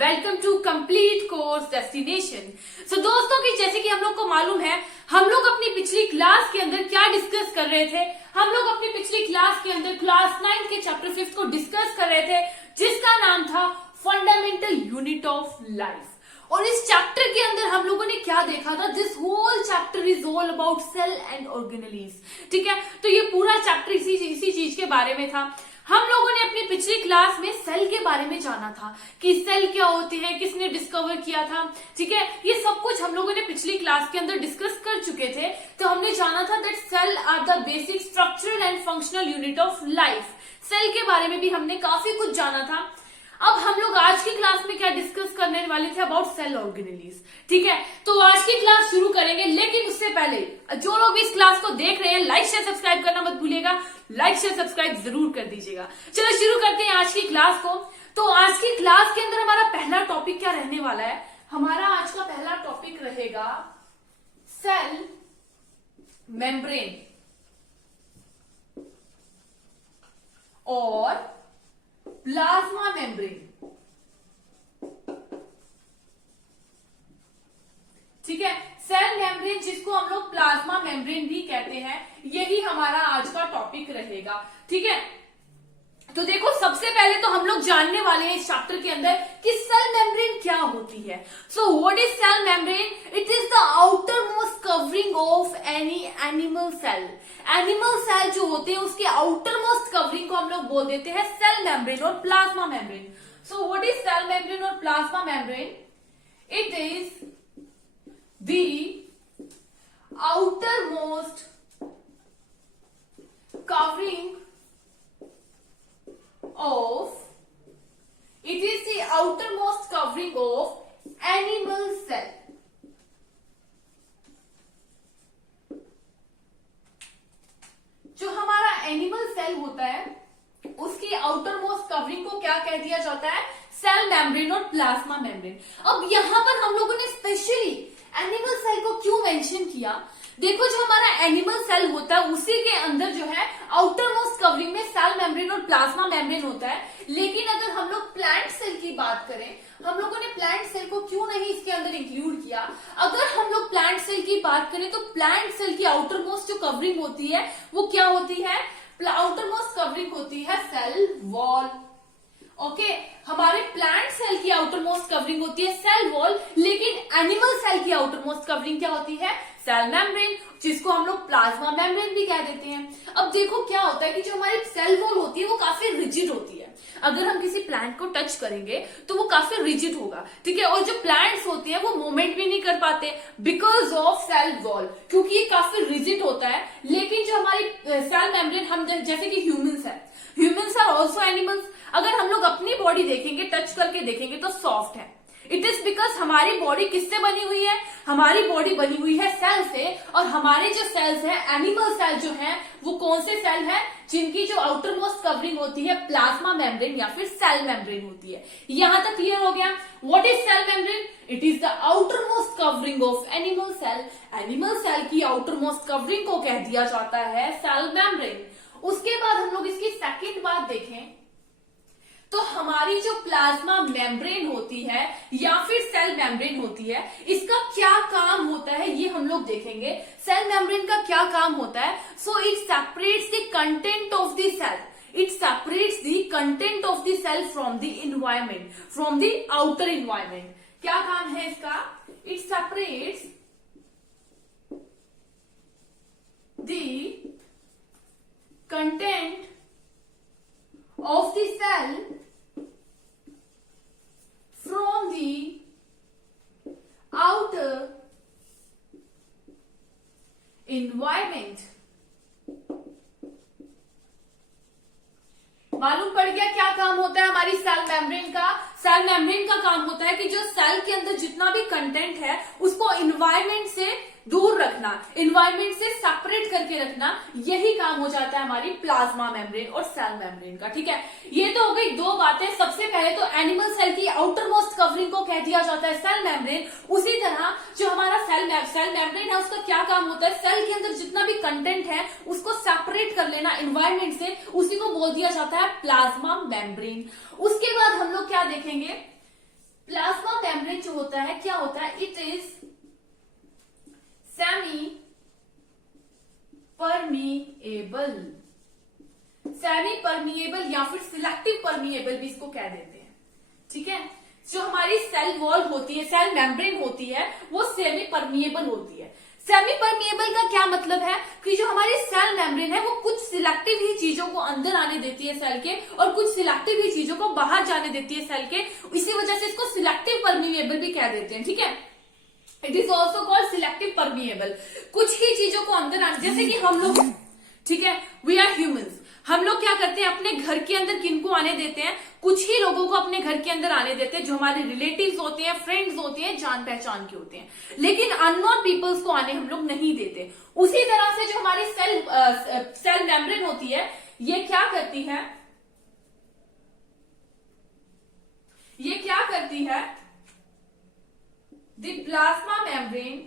Welcome to complete course destination. So दोस्तों की जैसे कि हम लोग को मालूम है, हम लोग अपनी पिछली क्लास के अंदर क्या डिस्कस कर रहे थे। हम लोग अपनी पिछली क्लास के अंदर क्लास 9 के चैप्टर 5 को डिस्कस कर रहे थे, जिसका नाम था फंडामेंटल यूनिट ऑफ लाइफ। और इस चैप्टर के अंदर हम लोगों ने क्या देखा था, this whole chapter is all about cell and organelles. ठीक है, तो ये पूरा चैप्टर इसी चीज के बारे में था। हम लोगों ने अपनी पिछली क्लास में सेल के बारे में जाना था कि सेल क्या होते हैं, किसने डिस्कवर किया था। ठीक है, ये सब कुछ हम लोगों ने पिछली क्लास के अंदर डिस्कस कर चुके थे। तो हमने जाना था that cell are the basic structural and functional unit of life. Cell के बारे में भी हमने काफी कुछ जाना था। अब हम लोग आज की क्लास में क्या डिस्कस करने वाले थे, अबाउट सेल ऑर्गेनेलीज। ठीक है, तो आज की क्लास शुरू करेंगे, लेकिन उससे पहले जो लोग भी इस क्लास को देख रहे हैं, लाइक शेयर सब्सक्राइब करना मत भूलिएगा। लाइक शेयर सब्सक्राइब जरूर कर दीजिएगा। चलो शुरू करते हैं आज की क्लास को। तो आज की क्लास के अंदर हमारा पहला टॉपिक क्या रहने वाला है, हमारा आज का पहला टॉपिक रहेगा सेल मेम्ब्रेन और प्लाज्मा मेम्ब्रेन। ठीक है, सेल मेम्ब्रेन जिसको हम लोग प्लाज्मा मेम्ब्रेन भी कहते हैं, यही हमारा आज का टॉपिक रहेगा। ठीक है, तो देखो सबसे पहले तो हम लोग जानने वाले हैं इस चैप्टर के अंदर कि सेल मेम्ब्रेन क्या होती है। So what is cell membrane? It is the outer most covering of any animal cell. Animal cell जो होते हैं उसके आउटर मोस्ट कवरिंग को हम लोग बोल देते हैं सेल मेम्ब्रेन और plasma membrane. So what is cell membrane और plasma membrane? It is the outermost covering of animal cell। जो हमारा एनिमल सेल होता है उसकी आउटर मोस्ट कवरिंग को क्या कह दिया जाता है? सेल मेम्ब्रेन और प्लाज्मा मेम्ब्रेन। अब यहां पर हम लोगों ने स्पेशली एनिमल सेल को क्यों मेंशन किया? देखो जो हमारा एनिमल सेल होता है उसी के अंदर जो है आउटर मोस्ट कवरिंग में सेल मेम्ब्रेन और प्लाज्मा मेम्ब्रेन होता है। लेकिन अगर हम लोग प्लांट सेल की बात करें, हम लोगों ने प्लांट सेल को क्यों नहीं इसके अंदर इंक्लूड किया? अगर हम लोग प्लांट सेल की बात करें तो प्लांट सेल की आउटर मोस्ट जो कवरिंग होती है वो क्या होती है? आउटर मोस्ट कवरिंग होती है सेल वॉल। ओके, हमारे प्लांट सेल की आउटर मोस्ट कवरिंग होती है सेल वॉल, लेकिन एनिमल सेल की आउटर मोस्ट कवरिंग क्या होती है? सेल मेम्ब्रेन, जिसको हम लोग प्लाज्मा मेम्ब्रेन भी कह देते हैं। अब देखो क्या होता है कि जो हमारी सेल वॉल होती है वो काफी रिजिड होती है। अगर हम किसी प्लांट को टच करेंगे तो वो काफी रिजिड होगा। ठीक है, और जो प्लांट्स होते हैं वो मूवमेंट भी नहीं कर पाते बिकॉज ऑफ सेल वॉल, क्योंकि ये काफी रिजिड होता है। लेकिन जो हमारी सेल मेम्ब्रेन, हम जैसे कि ह्यूमंस आर ऑल्सो एनिमल्स। अगर हम लोग अपनी बॉडी देखेंगे, टच करके देखेंगे तो सॉफ्ट है। इट इज बिकॉज हमारी बॉडी किससे बनी हुई है? हमारी बॉडी बनी हुई है सेल से, और हमारे जो सेल्स हैं, एनिमल सेल जो हैं, वो कौन से सेल हैं? जिनकी जो आउटर मोस्ट कवरिंग होती है प्लाज्मा मेम्ब्रेन या फिर सेल मेम्ब्रेन होती है। यहां तक क्लियर हो गया? What is cell membrane? It is the outer most covering of animal cell. Animal cell की आउटर मोस्ट कवरिंग को कह दिया जाता है सेल मेम्ब्रेन। उसके बाद हम लोग इसकी सेकेंड बात देखें तो हमारी जो प्लाज्मा मेम्ब्रेन होती है या फिर सेल मेम्ब्रेन होती है, इसका क्या काम होता है ये हम लोग देखेंगे। सेल मेम्ब्रेन का क्या काम होता है? So it separates the content of the cell. It separates the content of the cell from the environment, from the outer environment. क्या काम है इसका? It separates the content of the cell from the outer environment। मालूम पड़ गया क्या काम होता है हमारी सेल मेम्ब्रेन का? सेल मेम्ब्रेन का काम होता है कि जो सेल के अंदर जितना भी कंटेंट है उसको इन्वायरमेंट से दूर रखना, इन्वायरमेंट से सेपरेट करके रखना। यही काम हो जाता है हमारी प्लाज्मा मेम्ब्रेन और सेल मेम्ब्रेन का। ठीक है, ये तो हो गई दो बातें। सबसे पहले तो एनिमल सेल की आउटर मोस्ट कवरिंग को कह दिया जाता है सेल मेम्ब्रेन। उसी तरह जो हमारा सेल मेम्ब्रेन है उसका क्या काम होता है? सेल के अंदर जितना भी कंटेंट है उसको सेपरेट कर लेना इन्वायरमेंट से, उसी को बोल दिया जाता है प्लाज्मा मेम्ब्रेन। उसके बाद हम लोग क्या देखेंगे? प्लाज्मा मेम्ब्रेन जो होता है क्या होता है, it is semi permeable, semi permeable या फिर सिलेक्टिव परमिएबल भी इसको कह देते हैं, ठीक है। जो हमारी सेल वॉल होती है, सेल मेम्ब्रेन होती है, वो सेमी परमिएबल होती है। सेमी परमिएबल का क्या मतलब है कि जो हमारी सेल मेम्ब्रेन है वो कुछ सिलेक्टिव ही चीजों को अंदर आने देती है सेल के, और कुछ सिलेक्टिव ही चीजों को बाहर जाने देती है सेल के, इसी वजह से इसको सिलेक्टिव परमिएबल भी कह देते हैं, ठीक है। It is also called selective permeable. कुछ ही चीजों को अंदर आने, जैसे कि हम लोग, ठीक है, वी आर ह्यूमंस, हम लोग क्या करते हैं अपने घर के अंदर किनको आने देते हैं, कुछ ही लोगों को अपने घर के अंदर आने देते हैं जो हमारे रिलेटिव्स होते हैं, फ्रेंड्स होते हैं, जान पहचान के होते हैं, लेकिन अननोन पीपल्स को आने हम लोग नहीं देते। उसी तरह से जो हमारी सेल मेम्ब्रेन होती है, ये क्या करती है, ये क्या करती है, the plasma membrane,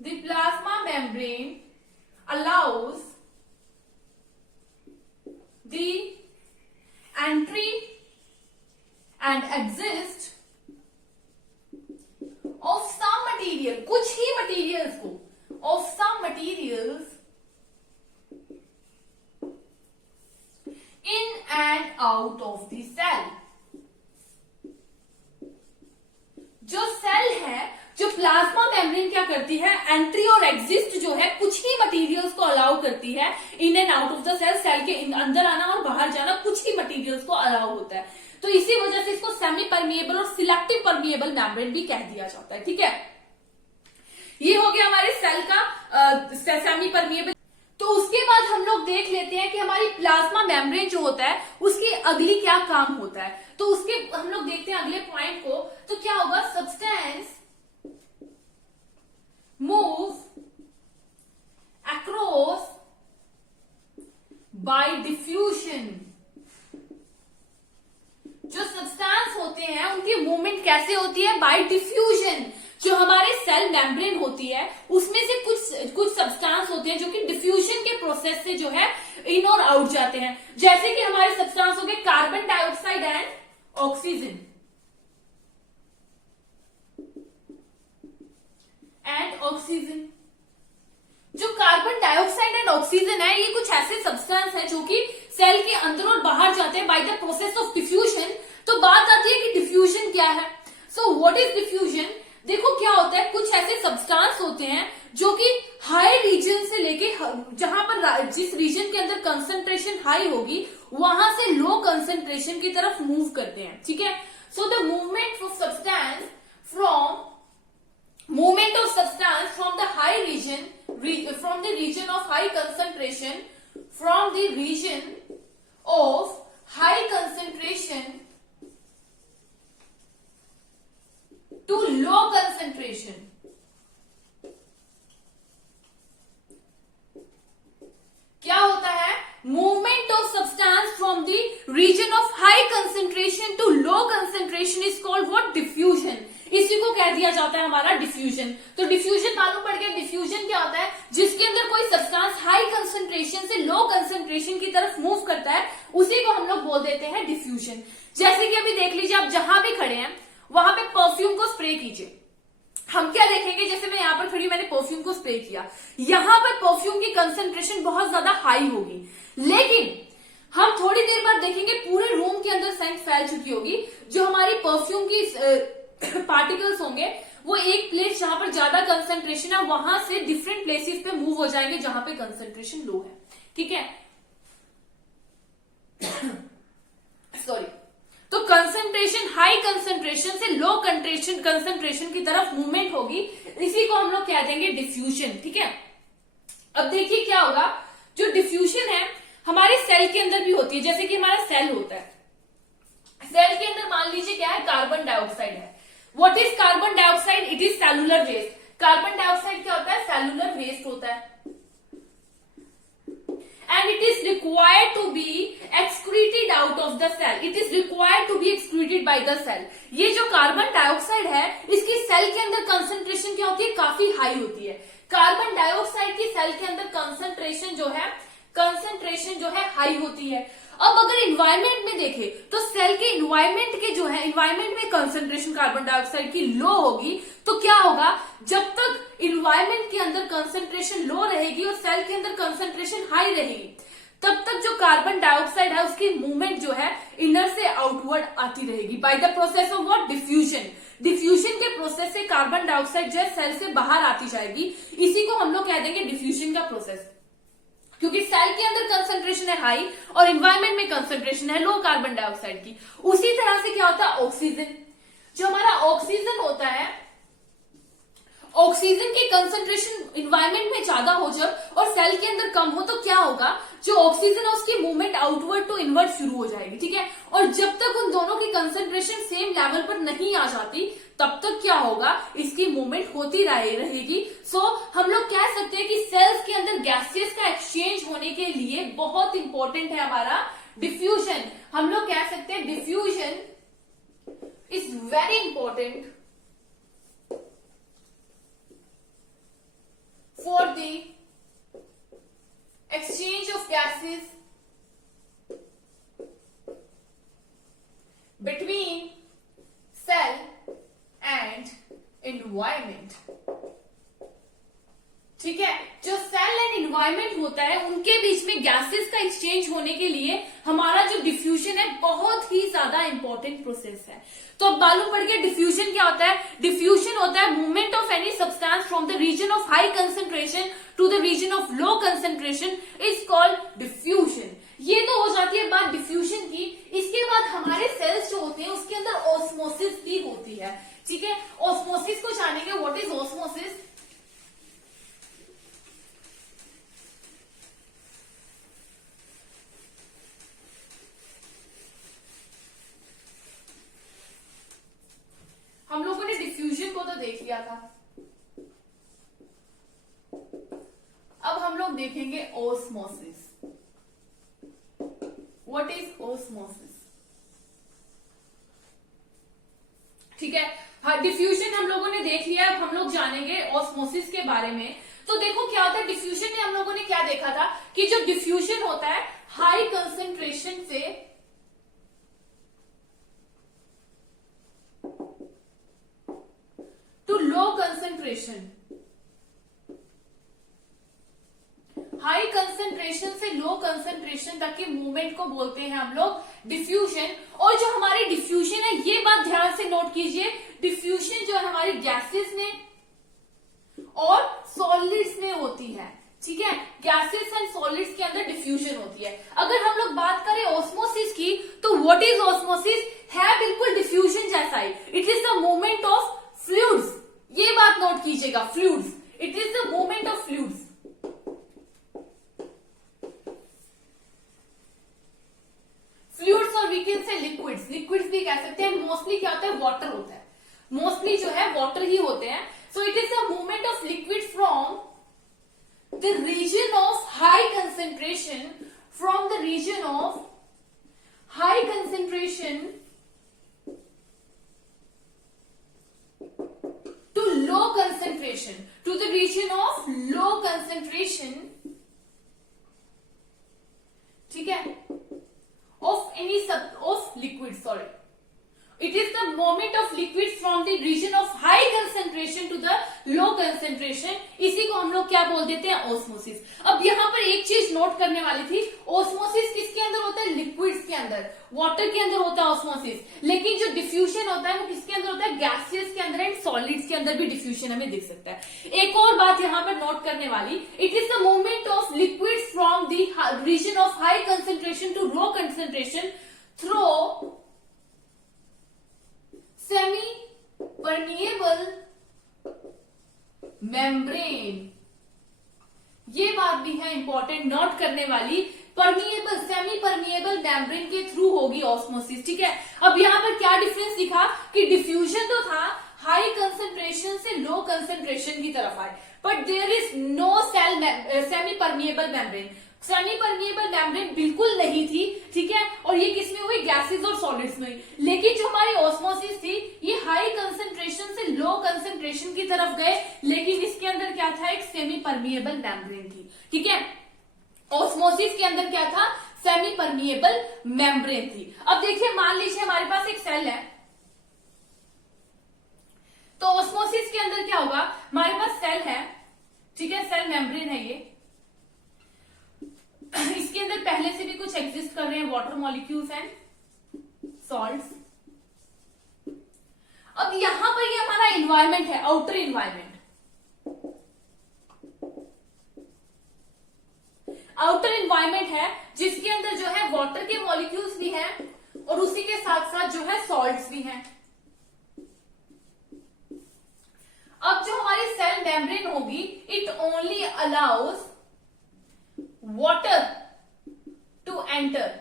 the plasma membrane allows the entry and exist of some material, कुछ ही materials को, of some materials in and out of the cell। जो सेल है, जो प्लाज्मा मेम्ब्रेन क्या करती है, एंट्री और एग्जिस्ट जो है कुछ ही मटेरियल्स को अलाउ करती है, in and out of the cell, cell के अंदर आना और बाहर जाना कुछ ही मटेरियल्स को अलाउ होता है। तो इसी वजह से इसको सेमी परमिएबल और सिलेक्टिव परमिएबल मेम्ब्रेन भी कह दिया जाता है, ठीक है। ये हो गया हमारे सेल का सेमी परमिएबल। तो उसके बाद हम लोग देख लेते हैं कि हमारी प्लाज्मा मेम्ब्रेन जो होता है उसकी अगली क्या काम होता है। तो उसके हम लोग देखते हैं अगले पॉइंट को, तो क्या होगा, substance move across bye diffusion. जो सब्सटेंस होते हैं उनकी मूवमेंट कैसे होती है, बाय डिफ्यूजन। जो हमारे सेल मेम्ब्रेन होती है उसमें से कुछ सब्सटेंस होते हैं जो कि डिफ्यूजन के प्रोसेस से जो है इन और आउट जाते हैं। जैसे कि हमारे सब्सटेंस हो गए कार्बन डाइऑक्साइड एंड ऑक्सीजन जो कार्बन डाइऑक्साइड एंड ऑक्सीजन है, ये कुछ ऐसे सब्सटेंस है जो कि सेल के अंदर और बाहर जाते हैं by the process of diffusion. तो बात आती है कि डिफ्यूजन क्या है। So what is diffusion. देखो क्या होता है, कुछ ऐसे सब्सटेंस होते हैं जो कि हाई रीजन से लेके, जहां पर जिस रीजन के अंदर कंसंट्रेशन हाई होगी वहां से लो कंसंट्रेशन की तरफ मूव करते हैं, ठीक है। So the movement of substance from from the high region, from the region of high concentration, from the region of high concentration to low concentration. क्या होता है, movement of substance from the region of high concentration to low concentration is called what, diffusion. इसी को कह दिया जाता है हमारा डिफ्यूजन। तो डिफ्यूजन मालूम पड़ गया, डिफ्यूजन क्या होता है, जिसके अंदर कोई सब्सटेंस हाई कंसेंट्रेशन से लो कंसेंट्रेशन की तरफ मूव करता है, उसी को हम लोग बोल देते हैं डिफ्यूजन। जैसे कि अभी देख लीजिए, आप जहां भी खड़े हैं वहां पे परफ्यूम को स्प्रे कीजिए, हम क्या देखेंगे, जैसे मैं यहां पर खड़ी, मैंने परफ्यूम को स्प्रे किया, यहां पर परफ्यूम की कंसेंट्रेशन बहुत ज्यादा हाई होगी, लेकिन हम थोड़ी देर बाद देखेंगे पूरे रूम के अंदर सेंट फैल चुकी होगी। जो हमारी परफ्यूम की पार्टिकल्स होंगे वो एक प्लेस जहां पर ज्यादा कंसंट्रेशन है वहां से डिफरेंट प्लेसेस पे मूव हो जाएंगे जहां पे कंसंट्रेशन लो है, ठीक है। सॉरी। तो कंसंट्रेशन, हाई कंसंट्रेशन से लो कंसंट्रेशन की तरफ मूवमेंट होगी, इसी को हम लोग कह देंगे डिफ्यूजन, ठीक है। अब देखिए क्या होगा, जो डिफ्यूजन है हमारे सेल के अंदर भी होती है। जैसे कि हमारा सेल होता है, सेल के अंदर मान लीजिए क्या है, कार्बन डाइऑक्साइड है। What is carbon dioxide, it is cellular waste. Carbon dioxide क्या होता है, सेलुलर वेस्ट होता है, and it is required to be excreted out of the cell. It is required to be excreted by the cell. ये जो carbon dioxide है इसकी cell के अंदर कंसंट्रेशन क्या होती है, काफी हाई होती है। कार्बन डाइऑक्साइड की सेल के अंदर कंसंट्रेशन जो है हाई होती है। अब अगर इन्वायरमेंट में देखें तो सेल के इन्वायरमेंट के जो है, इन्वायरमेंट में कंसंट्रेशन कार्बन डाइऑक्साइड की लो होगी तो क्या होगा, जब तक इन्वायरमेंट के अंदर कंसंट्रेशन लो रहेगी और सेल के अंदर कंसंट्रेशन हाई रहेगी, तब तक जो कार्बन डाइऑक्साइड है उसकी मूवमेंट जो है इनर से आउटवर्ड आती रहेगी by the process of what, diffusion. Diffusion के प्रोसेस से कार्बन डाइऑक्साइड जो है सेल से बाहर आती जाएगी, इसी को हम लोग कह देंगे डिफ्यूजन का प्रोसेस। क्योंकि सेल के अंदर कंसंट्रेशन है हाई और एनवायरमेंट में कंसंट्रेशन है लो कार्बन डाइऑक्साइड की। उसी तरह से क्या होता है, ऑक्सीजन, जो हमारा ऑक्सीजन होता है, ऑक्सीजन की कंसंट्रेशन इन्वायरमेंट में ज्यादा हो जब और सेल के अंदर कम हो तो क्या होगा, जो ऑक्सीजन है उसकी मूवमेंट आउटवर्ड टू इनवर्ड शुरू हो जाएगी, ठीक है। और जब तक उन दोनों की कंसंट्रेशन सेम लेवल पर नहीं आ जाती तब तक क्या होगा, इसकी मूवमेंट होती रहेगी। सो हम लोग कह सकते हैं कि सेल्स के अंदर गैसेस का एक्सचेंज होने के लिए बहुत इंपॉर्टेंट है हमारा डिफ्यूजन। हम लोग कह सकते हैं diffusion is very important for the exchange of gases between cell and environment, ठीक है। जो सेल एंड एनवायरमेंट होता है उनके बीच में गैसेस का एक्सचेंज होने के लिए हमारा जो डिफ्यूजन है बहुत ही ज्यादा इंपॉर्टेंट प्रोसेस है। तो अब मालूम पड़ गया डिफ्यूजन क्या होता है। डिफ्यूजन होता है movement of any substance from the region of high concentration to the region of low concentration is called diffusion. ये तो हो जाती है बात डिफ्यूजन की। इसके बाद हमारे सेल्स जो होते हैं उसके अंदर ऑस्मोसिस भी होती है, ठीक है। ऑस्मोसिस को जानेंगे, व्हाट इज ऑस्मोसिस। हम लोगों ने डिफ्यूजन को तो देख लिया था, अब हम लोग देखेंगे ऑस्मोसिस। व्हाट इज ऑस्मोसिस, ठीक है। हाँ, डिफ्यूजन हम लोगों ने देख लिया, अब हम लोग जानेंगे ऑस्मोसिस के बारे में। तो देखो क्या होता है डिफ्यूजन में, हम लोगों ने क्या देखा था कि जो डिफ्यूजन होता है हाई कंसंट्रेशन से to low concentration, high concentration से लो कंसंट्रेशन तक के मूवमेंट को बोलते हैं हम लोग डिफ्यूजन। और जो हमारी डिफ्यूजन है, ये बात ध्यान से नोट कीजिए, डिफ्यूजन जो है हमारी गैसेस में और सॉलिड्स में होती है, ठीक है। गैसेस एंड सॉलिड्स के अंदर डिफ्यूजन होती है। अगर हम लोग बात करें ऑस्मोसिस की, तो व्हाट इज ऑस्मोसिस, है बिल्कुल डिफ्यूजन जैसा ही। It is the movement of fluids, ये बात नोट कीजिएगा, fluids, it is the movement of fluids. Fluids और we can say liquids, liquids भी कह सकते हैं। मोस्टली क्या होता है, वाटर होता है, मोस्टली जो है वाटर ही होते हैं। So it is the movement of liquids from the region of high concentration, from the region of high concentration to low concentration, to the region of low concentration, ठीक है, of any of liquid, sorry, it is the movement of liquids from the region of high concentration to the low concentration, इसी को हम लोग क्या बोल देते हैं, ऑस्मोसिस। अब यहाँ पर एक चीज नोट करने वाली थी, ऑस्मोसिस किसके अंदर होता है, लिक्विड्स के अंदर, वाटर के अंदर होता है ऑस्मोसिस। लेकिन जो डिफ्यूजन होता है वो किसके अंदर होता है, गैसेस के अंदर एंड सॉलिड्स के अंदर भी डिफ्यूजन हमें दिख सकता है। एक और बात यहाँ पर नोट करने वाली, it is the movement of liquids from the region of high concentration to low concentration through semi permeable membrane. ये बात भी है इंपॉर्टेंट नोट करने वाली, परमिएबल, सेमी परमिएबल मेम्ब्रेन के थ्रू होगी ऑस्मोसिस, ठीक है। अब यहाँ पर क्या डिफरेंस दिखा कि डिफ्यूजन तो था हाई कंसेंट्रेशन से लो कंसेंट्रेशन की तरफ आए, but there is no semi permeable membrane. Semi permeable membrane बिल्कुल नहीं थी, ठीक है। और ये किसमें हुई, गैसेस और सॉलिड्स में हुई। लेकिन जो हमारी ऑस्मोसिस थी ये हाई कंसेंट्रेशन से लो कंसेंट्रेशन की तरफ गए, लेकिन इसके अंदर क्या था, एक सेमी परमिएबल मेम्ब्रेन थी, ठीक है। ऑस्मोसिस के अंदर क्या था, सेमी परमिएबल मेम्ब्रेन थी। अब देखिए, मान लीजिए हमारे पास एक सेल है, तो ऑस्मोसिस के अंदर क्या होगा, हमारे पास सेल है, ठीक है, सेल मेम्ब्रेन है ये, इसके अंदर पहले से भी कुछ एग्जिस्ट कर रहे हैं, वाटर मॉलिक्यूल्स एंड सॉल्ट्स। अब यहां पर ये हमारा इन्वायरमेंट है, आउटर इन्वायरमेंट, आउटर इन्वायरमेंट है जिसके अंदर जो है वाटर के मॉलिक्यूल्स भी हैं और उसी के साथ साथ जो है सॉल्ट्स भी हैं। अब जो हमारी सेल मेम्ब्रेन होगी, it only allows water to enter.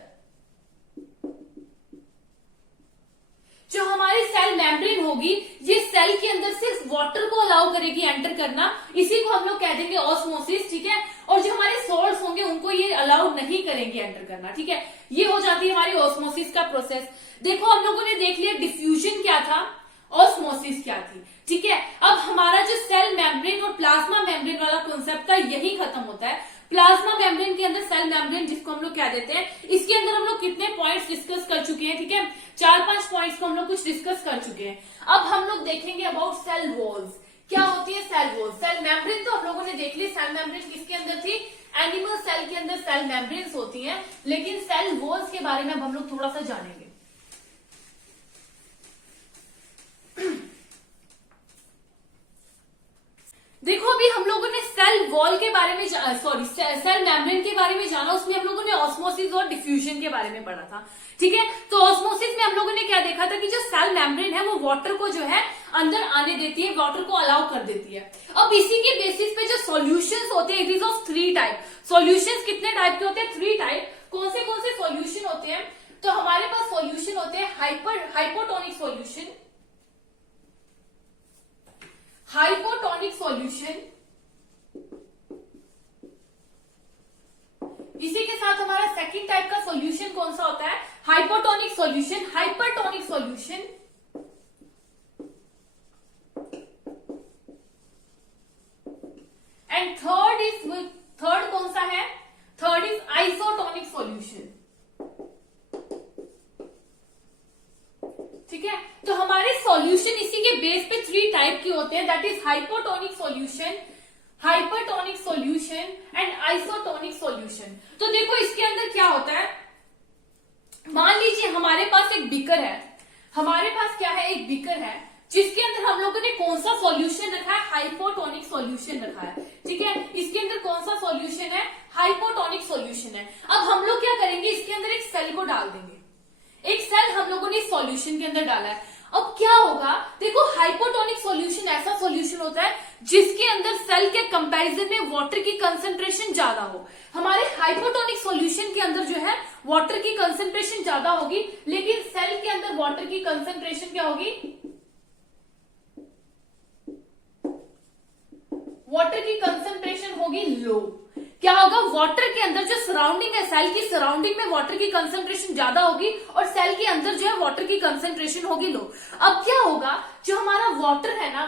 जो हमारी सेल मेम्ब्रेन होगी, ये सेल के अंदर सिर्फ वाटर को अलाउ करेगी एंटर करना, इसी को हम लोग कह देंगे ऑस्मोसिस, ठीक है। और जो हमारे सॉल्ट्स होंगे उनको ये अलाउ नहीं करेंगे एंटर करना, ठीक है। ये हो जाती है हमारी ऑस्मोसिस का प्रोसेस। देखो, हम लोगों ने देख लिया डिफ्यूजन क्या था, ऑस्मोसिस क्या थी, ठीक है। अब हमारा जो सेल मेम्ब्रेन और प्लाज्मा मेम्ब्रेन वाला कॉन्सेप्ट था, यही खत्म होता है। प्लाज्मा मेम्ब्रेन के अंदर सेल मेम्ब्रेन, जिसको हम लोग क्या देते हैं, इसके अंदर हम लोग कितने पॉइंट्स डिस्कस कर चुके हैं, ठीक है, 4-5 पॉइंट्स को हम लोग कुछ डिस्कस कर चुके हैं। अब हम लोग देखेंगे अबाउट सेल वॉल्स। क्या होती है सेल वॉल्स? सेल मेम्ब्रेन तो हम लोगों ने देख ली, सेल मेम्ब्रेन किसके अंदर थी, एनिमल सेल के अंदर सेल मेम्ब्रेन्स होती हैं, लेकिन सेल वॉल्स के बारे में अब हम लोग थोड़ा सा जानेंगे। देखो, अभी हम लोगों ने सेल वॉल के बारे में सेल मेम्ब्रेन के बारे में जाना, उसमें हम लोगों ने ऑस्मोसिस और डिफ्यूजन के बारे में पढ़ा था, ठीक है। तो ऑस्मोसिस में हम लोगों ने क्या देखा था कि जो सेल मेम्ब्रेन है वो वाटर को जो है अंदर आने देती है, वाटर को अलाउ कर देती है। अब इसी के बेसिस पे जो सॉल्यूशंस होते हैं, it is of 3 type. Solutions कितने टाइप के होते हैं? 3 टाइप। कौन से सॉल्यूशन होते हैं? तो हमारे पास सॉल्यूशन होते हैं हाइपोटोनिक सॉल्यूशन, हाइपोटोनिक सॉल्यूशन, इसी के साथ हमारा सेकंड टाइप का सॉल्यूशन कौन सा होता है? Hypotonic solution, hypertonic solution, and third कौन सा है? थर्ड इज आइसोटोनिक सॉल्यूशन, ठीक है। तो हमारे सॉल्यूशन इसी के बेस पे 3 टाइप के होते हैं, that is hypotonic solution, hypertonic solution and isotonic solution. तो देखो, इसके अंदर क्या होता है, मान लीजिए हमारे पास एक बीकर है, हमारे पास क्या है, एक बीकर है, जिसके अंदर हम लोगों ने कौन सा सॉल्यूशन रखा है? हाइपोटोनिक सॉल्यूशन रखा है, ठीक है। इसके अंदर कौन सा सॉल्यूशन है? हाइपोटोनिक सॉल्यूशन है। अब हम लोग क्या करेंगे, इसके अंदर एक सेल को डाल देंगे, एक सेल हम लोगों ने सॉल्यूशन के अंदर डाला है। अब क्या होगा, देखो, हाइपोटोनिक सॉल्यूशन ऐसा सॉल्यूशन होता है जिसके अंदर सेल के कंपैरिजन में वाटर की कंसंट्रेशन ज्यादा हो। हमारे हाइपोटोनिक सॉल्यूशन के अंदर जो है वाटर की कंसंट्रेशन ज्यादा होगी, लेकिन सेल के अंदर वाटर की कंसंट्रेशन क्या होगी? वाटर की कंसंट्रेशन होगी लो। क्या होगा, वाटर के अंदर जो सराउंडिंग है, सेल की सराउंडिंग में वाटर की कंसंट्रेशन ज्यादा होगी और सेल के अंदर जो है वाटर की कंसंट्रेशन होगी लो। अब क्या होगा, जो हमारा वाटर है ना,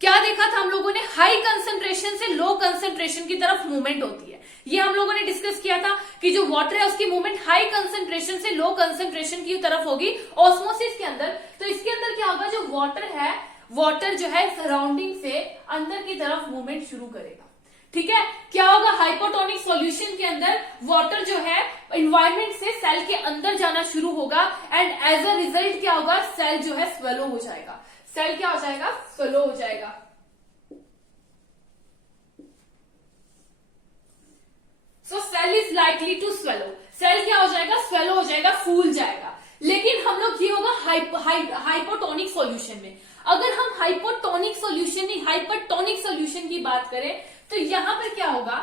क्या देखा था हम लोगों ने, हाई कंसंट्रेशन से लो कंसंट्रेशन की तरफ मूवमेंट होती है। ये हम लोगों ने डिस्कस किया था कि जो वाटर है उसकी मूवमेंट हाई कंसंट्रेशन से लो कंसंट्रेशन की तरफ होगी ऑस्मोसिस के अंदर। तो इसके अंदर क्या होगा, जो वाटर है, वाटर जो है सराउंडिंग से अंदर की तरफ मूवमेंट शुरू करेगा, ठीक है। क्या होगा, हाइपोटोनिक सॉल्यूशन के अंदर वाटर जो है एनवायरमेंट से सेल के अंदर जाना शुरू होगा एंड एज अ रिजल्ट क्या होगा, सेल जो है स्वेलो हो जाएगा। सेल क्या हो जाएगा? स्वेलो हो जाएगा। So cell is likely to swallow. Cell क्या हो जाएगा? स्वेलो हो जाएगा, फूल जाएगा। लेकिन हम लोग ये होगा हाइपोटोनिक सॉल्यूशन में। अगर हम हाइपोटोनिक सॉल्यूशन नहीं हाइपरटोनिक सॉल्यूशन की बात करें तो यहां पर क्या होगा,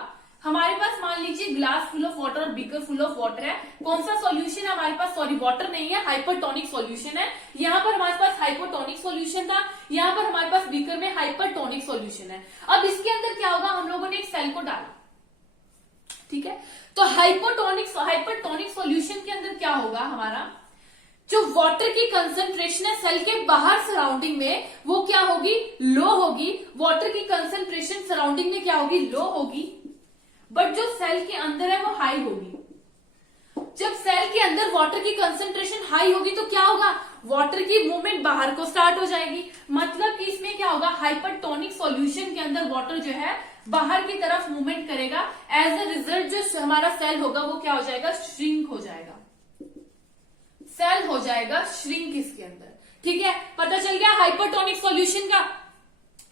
हमारे पास मान लीजिए ग्लास फुल ऑफ वाटर और बीकर फुल ऑफ वाटर है। कौन सा सॉल्यूशन है हमारे पास? सॉरी, वाटर नहीं है, हाइपरटोनिक सॉल्यूशन है। यहाँ पर हमारे पास हाइपोटोनिक सॉल्यूशन था, यहाँ पर हमारे पास बीकर में हाइपरटोनिक सॉल्यूशन है। अब इसके अंदर क्या होगा, हम लोगों ने एक सेल को डाला, ठीक है। तो हाइपरटोनिक सॉल्यूशन के अंदर क्या होगा, हमारा जो वाटर की कंसंट्रेशन है सेल के बाहर सराउंडिंग में वो क्या होगी? लो होगी। वाटर की कंसंट्रेशन सराउंडिंग में क्या होगी? लो होगी। बट जो सेल के अंदर है वो हाई होगी। जब सेल के अंदर वाटर की कंसंट्रेशन हाई होगी तो क्या होगा, वाटर की मूवमेंट बाहर को स्टार्ट हो जाएगी। मतलब कि इसमें क्या होगा, हाइपरटोनिक सॉल्यूशन के अंदर वाटर जो है बाहर की तरफ मूवमेंट करेगा। एज अ रिजल्ट जो हमारा सेल होगा वो क्या हो जाएगा, श्रिंक हो जाएगा, सेल हो जाएगा श्रिंक इसके अंदर। ठीक है, पता चल गया हाइपरटोनिक सॉल्यूशन का।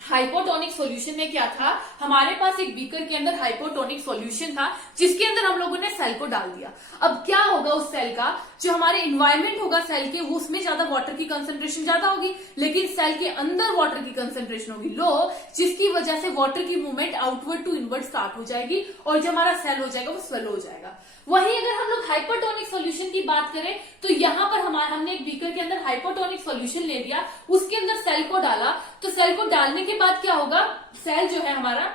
हाइपोटोनिक सॉल्यूशन में क्या था, हमारे पास एक बीकर के अंदर हाइपोटोनिक सॉल्यूशन था जिसके अंदर हम लोगों ने सेल को डाल दिया। अब क्या होगा उस सेल का, जो हमारे इन्वायरमेंट होगा सेल के, वो उसमें ज्यादा वाटर की कंसंट्रेशन ज्यादा होगी, लेकिन सेल के अंदर वाटर की कंसंट्रेशन होगी लो, जिसकी वजह से वाटर की movement outward to inward start हो जाएगी और जो हमारा सेल हो जाएगा वो स्वेलो हो जाएगा। वहीं अगर हम लोग हाइपरटोनिक सॉल्यूशन की बात करें तो यहां पर हमने एक बीकर के अंदर हाइपरटोनिक सॉल्यूशन ले लिया, उसके अंदर सेल को डाला, तो सेल को डालने के बाद क्या होगा, सेल जो है हमारा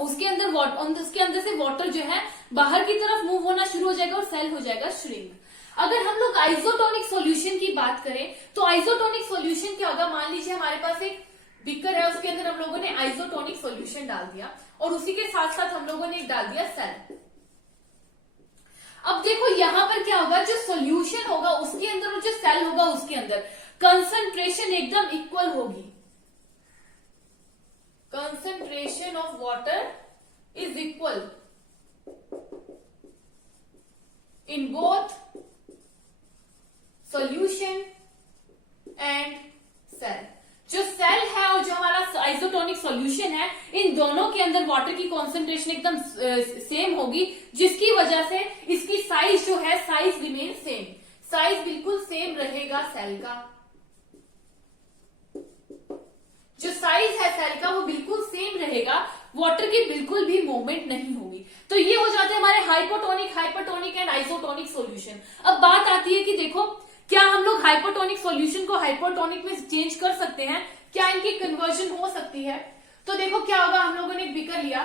उसके अंदर से वाटर जो है बाहर की तरफ मूव होना शुरू हो जाएगा और सेल हो जाएगा श्रिंक। अगर हम लोग आइसोटोनिक सॉल्यूशन की बात करें तो आइसोटोनिक सॉल्यूशन क्या होगा, मान लीजिए हमारे पास एक बीकर है, उसके अंदर हम लोगों ने आइसोटोनिक सॉल्यूशन डाल दिया और उसी के साथ साथ हम लोगों ने एक डाल दिया सेल। अब देखो यहां पर क्या होगा, जो सॉल्यूशन होगा उसके अंदर और जो सेल होगा उसके अंदर कंसंट्रेशन एकदम इक्वल होगी। Concentration of water is equal in both solution and cell. जो सेल है और जो हमारा आइसोटोनिक सॉल्यूशन है, इन दोनों के अंदर वाटर की कॉन्सेंट्रेशन एकदम सेम होगी, जिसकी वजह से इसकी साइज जो है साइज रिमेन सेम, साइज बिल्कुल सेम रहेगा सेल का। जो साइज है सेल का वो बिल्कुल सेम रहेगा, वाटर की बिल्कुल भी मूवमेंट नहीं होगी। तो ये हो जाते हैं हमारे हाइपोटोनिक एंड आइसोटोनिक सॉल्यूशन। अब बात आती है कि देखो क्या हम लोग हाइपोटोनिक सॉल्यूशन को हाइपोटोनिक में चेंज कर सकते हैं, क्या इनकी कन्वर्जन हो सकती है? तो देखो क्या होगा, हम लोगों ने एक बीकर लिया,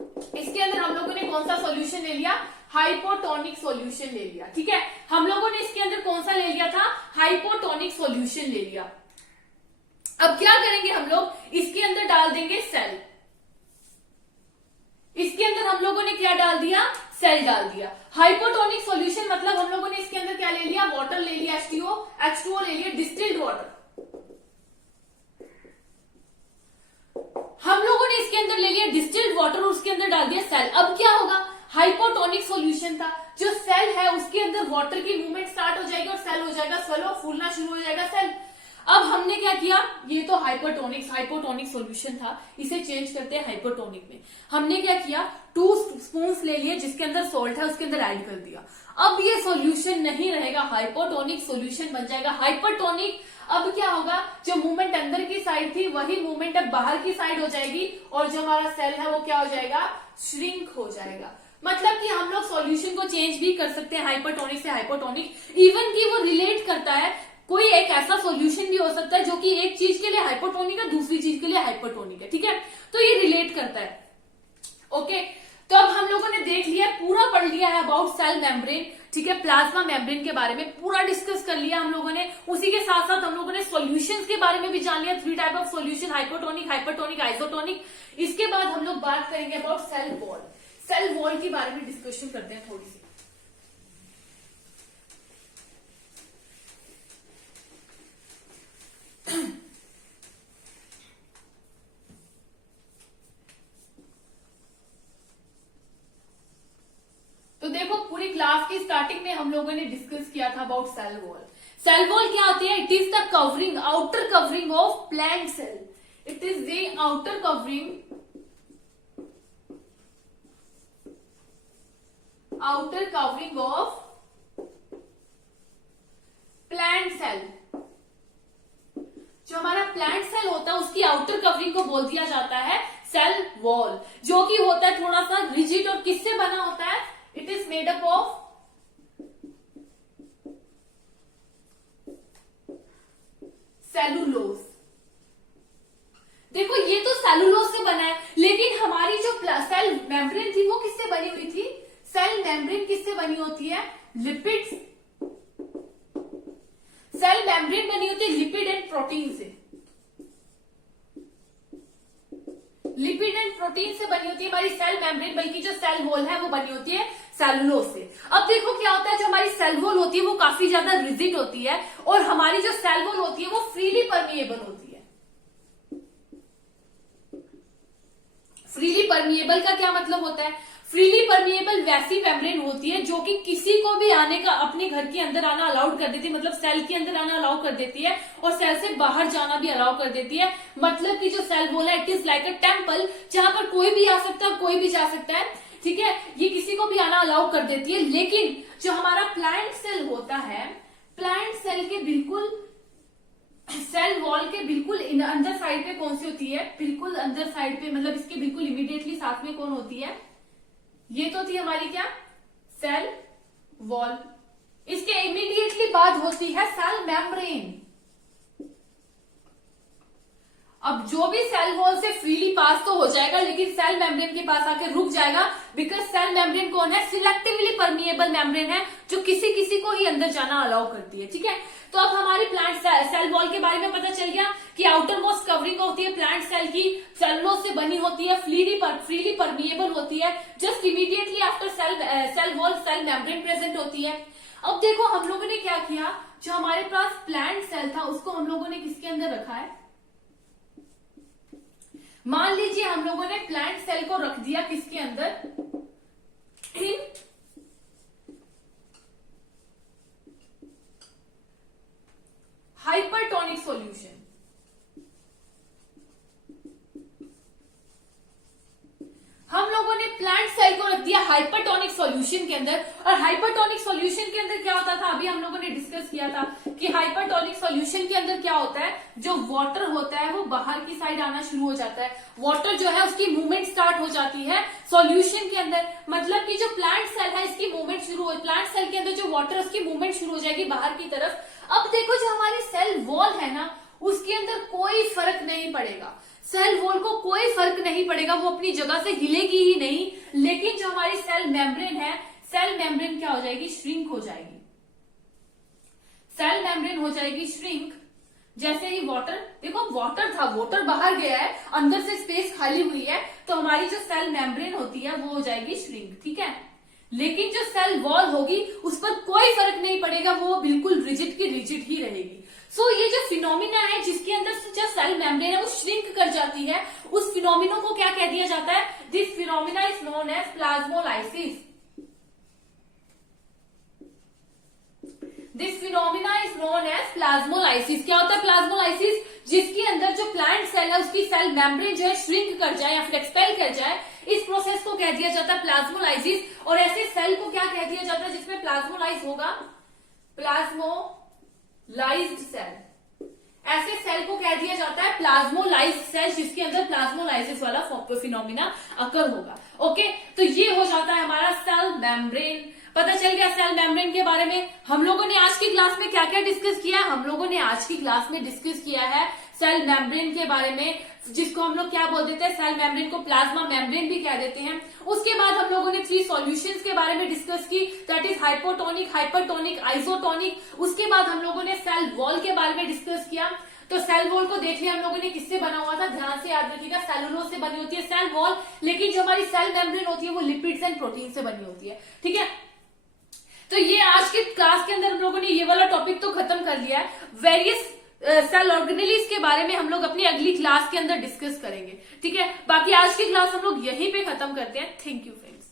इसके अंदर हम लोगों ने कौन सा सॉल्यूशन ले लिया, हाइपोटोनिक सॉल्यूशन ले लिया। ठीक है, हम लोगों ने इसके अंदर कौन सा ले लिया था, हाइपोटोनिक सॉल्यूशन ले लिया। अब क्या करेंगे हम लोग, इसके अंदर डाल देंगे सेल। इसके अंदर हम लोगों ने क्या डाल दिया, सेल डाल दिया। हाइपोटोनिक सॉल्यूशन मतलब हम लोगों ने इसके अंदर क्या ले लिया, वाटर ले लिया, H2O ले लिया, डिस्टिल्ड वाटर। हम लोगों ने इसके अंदर ले लिया डिस्टिल्ड वाटर और उसके अंदर डाल दिया सेल। अब क्या होगा, हाइपोटोनिक सॉल्यूशन था, जो सेल है उसके अंदर वाटर की मूवमेंट स्टार्ट हो जाएगी और सेल हो जाएगा स्वेलो, फूलना शुरू हो जाएगा सेल। अब हमने क्या किया, ये तो हाइपोटोनिक सॉल्यूशन था, इसे चेंज करते हैं हाइपोटोनिक में। हमने क्या किया, 2 स्पून्स ले लिए, जिसके अंदर सॉल्ट है उसके अंदर ऐड कर दिया। अब ये सॉल्यूशन नहीं रहेगा, हाइपोटोनिक सॉल्यूशन बन जाएगा हाइपरटोनिक। अब क्या होगा, जो मूवमेंट अंदर की साइड थी वही मूवमेंट अब बाहर की साइड हो जाएगी और जो हमारा सेल है वो क्या हो जाएगा, श्रिंक हो जाएगा। मतलब कि हम लोग सॉल्यूशन को चेंज भी कर सकते हैं हाइपरटोनिक से हाइपोटोनिक, इवन कि वो रिलेट करता है। कोई एक ऐसा सॉल्यूशन भी हो सकता है जो कि एक चीज के लिए हाइपोटोनिक है, दूसरी चीज के लिए हाइपरटोनिक है। ठीक है, तो ये रिलेट करता है। ओके, तो अब हम लोगों ने देख लिया, पूरा पढ़ लिया है अबाउट सेल मेम्ब्रेन। ठीक है, प्लाज्मा मेम्ब्रेन के बारे में पूरा डिस्कस कर लिया हम लोगों ने। उसी के साथ साथ हम लोगों ने सॉल्यूशंस के बारे में भी जान लिया, 3 type of solution, hypotonic, hypertonic, isotonic. इसके बाद हम लोग बात करेंगे about cell wall. Cell wall के बारे में डिस्कशन करते हैं थोड़ी सी। तो देखो पूरी क्लास की स्टार्टिंग में हम लोगों ने डिस्कस किया था about cell wall. Cell wall क्या होती है, it is the covering, outer covering of plant cell. It is the outer covering, of plant cell. जो हमारा प्लांट सेल होता है उसकी आउटर कवरिंग को बोल दिया जाता है सेल वॉल, जो कि होता है थोड़ा सा रिजिड। और किससे बना होता है, it is made up of cellulose. देखो ये तो सेलुलोज से बना है, लेकिन हमारी जो सेल मेम्ब्रेन थी वो किससे बनी हुई थी, सेल मेम्ब्रेन किससे बनी होती है, लिपिड्स। सेल मेम्ब्रेन बनी होती है लिपिड एंड प्रोटीन से। लिपिड एंड प्रोटीन से बनी होती है हमारी सेल मेम्ब्रेन, बल्कि जो सेल वॉल है वो बनी होती है सेलुलोज से। अब देखो क्या होता है, जो हमारी सेल वॉल होती है वो काफी ज्यादा रिजिड होती है और हमारी जो सेल वॉल होती है वो फ्रीली परमिएबल होती है। फ्रीली परमिएबल का क्या मतलब होता है? फ्रीली परमिएबल वैसी मेम्ब्रेन होती है जो कि किसी को भी आने का, अपने घर के अंदर आना अलाउड कर देती है, मतलब सेल के अंदर आना अलाउ कर देती है और सेल से बाहर जाना भी अलाउ कर देती है। मतलब कि जो सेल वॉल है it is like a temple, जहां पर कोई भी आ सकता है, कोई भी जा सकता है, ठीक है, ये किसी को भी आना अलाउ कर देती है। लेकिन जो हमारा प्लांट सेल होता है, प्लांट सेल के बिल्कुल सेल वॉल के बिल्कुल अंदर साइड पे कौन सी होती है? बिल्कुल अंदर साइड पे, मतलब इसके बिल्कुल इमीडिएटली साथ में कौन होती है? ये तो थी हमारी क्या? Cell wall. इसके इमीडिएटली बाद होती है सेल मेम्ब्रेन। अब जो भी सेल वॉल से फ्रीली पास तो हो जाएगा, लेकिन सेल मेम्ब्रेन के पास आके रुक जाएगा, बिकॉज सेल मेम्ब्रेन कौन है? सिलेक्टिवली परमिएबल मेम्ब्रेन है, जो किसी किसी को ही अंदर जाना अलाउ करती है, ठीक है। तो अब हमारी प्लांट सेल वॉल के बारे में पता चल गया कि आउटर मोस्ट कवरिंग होती है प्लांट सेल की, सेलुलोज से बनी होती है, फ्रीली परमिएबल होती है, just immediately after cell wall cell membrane present होती है। अब देखो हम लोगों ने क्या किया, जो हमारे पास प्लांट सेल था उसको हम लोगों ने किसके अंदर रखा है? मान लीजिए हम लोगों ने प्लांट सेल को रख दिया किसके अंदर? इन हाइपरटोनिक सॉल्यूशन। हम लोगों ने प्लांट सेल को रख दिया हाइपरटोनिक सॉल्यूशन के अंदर, और हाइपरटोनिक सॉल्यूशन के अंदर क्या होता था? अभी हम लोगों ने डिस्कस किया था कि हाइपरटोनिक सॉल्यूशन के अंदर क्या होता है, जो वाटर होता है वो बाहर की साइड आना शुरू हो जाता है, वाटर जो है उसकी मूवमेंट स्टार्ट हो जाती है सॉल्यूशन के अंदर। मतलब कि जो प्लांट सेल है इसकी मूवमेंट शुरू हो, प्लांट सेल के अंदर जो वाटर उसकी मूवमेंट शुरू हो जाएगी बाहर की तरफ। अब देखो जो हमारी सेल वॉल है ना, उसके अंदर कोई फर्क नहीं पड़ेगा, सेल वॉल को कोई फर्क नहीं पड़ेगा, वो अपनी जगह से हिलेगी ही नहीं। लेकिन जो हमारी सेल मेम्ब्रेन है, सेल मेम्ब्रेन क्या हो जाएगी? श्रिंक हो जाएगी। सेल मेम्ब्रेन हो जाएगी श्रिंक। जैसे ही वाटर, देखो वाटर था, वाटर बाहर गया है, अंदर से स्पेस खाली हुई है, तो हमारी जो सेल मेम्ब्रेन होती है वो हो जाएगी श्रिंक, ठीक है। लेकिन जो सेल वॉल होगी उस पर कोई फर्क नहीं पड़ेगा, वो बिल्कुल रिजिड की रिजिड ही रहेगी। सो ये जो फिनोमिना है जिसके अंदर से जो सेल मेम्ब्रेन है वो श्रिंक कर जाती है, उस फिनोमिना को क्या कह दिया जाता है? This phenomena is known as plasmolysis. This phenomena is known as plasmolysis. क्या होता है प्लाज्मोलाइसिस? जिसके अंदर जो प्लांट सेल है उसकी सेल मेम्ब्रेन जो है श्रिंक कर जाए या फिर एक्सपेल कर जाए, इस प्रोसेस को कह दिया जाता है प्लाज्मोलाइसिस। और ऐसे सेल को क्या कह दिया जाता है जिसमें प्लाज्मोलाइज होगा? Plasmolysed cell. ऐसे सेल को कह दिया जाता है प्लाज्मोलाइज्ड सेल, जिसके अंदर प्लाज्मोलाइसिस वाला फिनोमिना अकर होगा। ओके, तो ये हो जाता है हमारा सेल मेम्ब्रेन। पता चल गया सेल मेम्ब्रेन के बारे में। हम लोगों ने आज की क्लास में क्या क्या डिस्कस किया? हम लोगों ने आज की क्लास में डिस्कस किया है सेल मेम्ब्रेन के बारे में, जिसको हम लोग क्या बोल देते हैं? सेल मेम्ब्रेन को प्लाज्मा मेम्ब्रेन भी कह देते हैं। उसके बाद हम लोगों ने 3 सॉल्यूशंस के बारे में डिस्कस की, that is hypotonic, hypertonic, isotonic. उसके बाद हम लोगों ने सेल वॉल के बारे में डिस्कस किया। तो सेल वॉल को देख लिया हम लोगों ने किससे बना हुआ था, ध्यान से याद रखिएगा, सेलुलोज से बनी होती है सेल वॉल। लेकिन जो हमारी सेल मेम्ब्रेन होती है वो लिपिड्स एंड प्रोटीन से बनी होती है, ठीक है। तो ये आज की क्लास के अंदर हम लोगों ने ये वाला टॉपिक तो खत्म कर लिया है। वेरियस सेल ऑर्गेनेलिज के बारे में हम लोग अपनी अगली क्लास के अंदर डिस्कस करेंगे, ठीक है। बाकी आज की क्लास हम लोग यहीं पे खत्म करते हैं। Thank you friends.